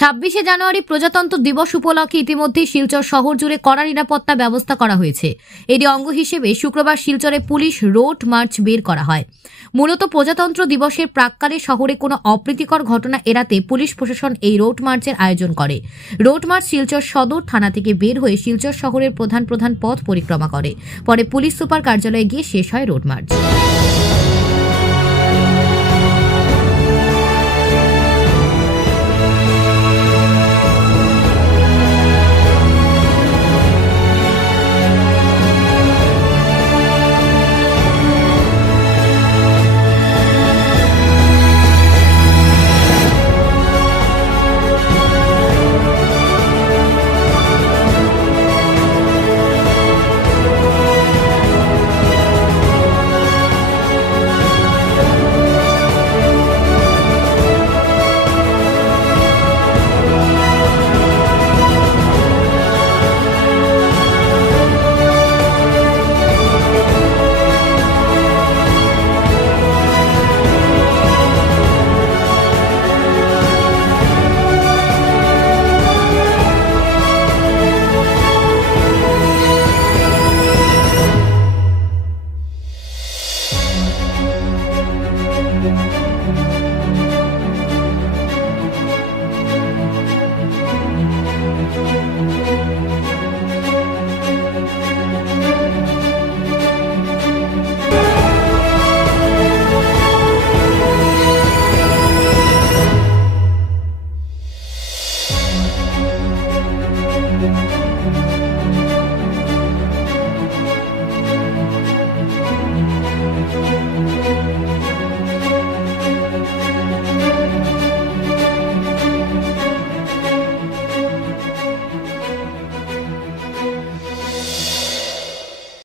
26শে জানুয়ারি প্রজাতন্ত্র দিবস উপলক্ষে ইতিমধ্যে শিলচর শহর জুড়ে কড়া নিরাপত্তা ব্যবস্থা করা হয়েছে। এরই অঙ্গ হিসেবে শুক্রবার শিলচরে পুলিশ রোড মার্চ বের করা হয়। মূলত প্রজাতন্ত্র দিবসের প্রাক্কালে শহরে কোনো অপ্রীতিকর ঘটনা এড়াতে পুলিশ প্রশাসন এই রোড মার্চের আয়োজন করে। রোড মার্চ শিলচর সদর থানা থেকে বের হয়ে শিলচর শহরের প্রধান পথ পরিক্রমা করে। পরে পুলিশ সুপার কার্যালয়ে গিয়ে শেষ হয় রোড মার্চ।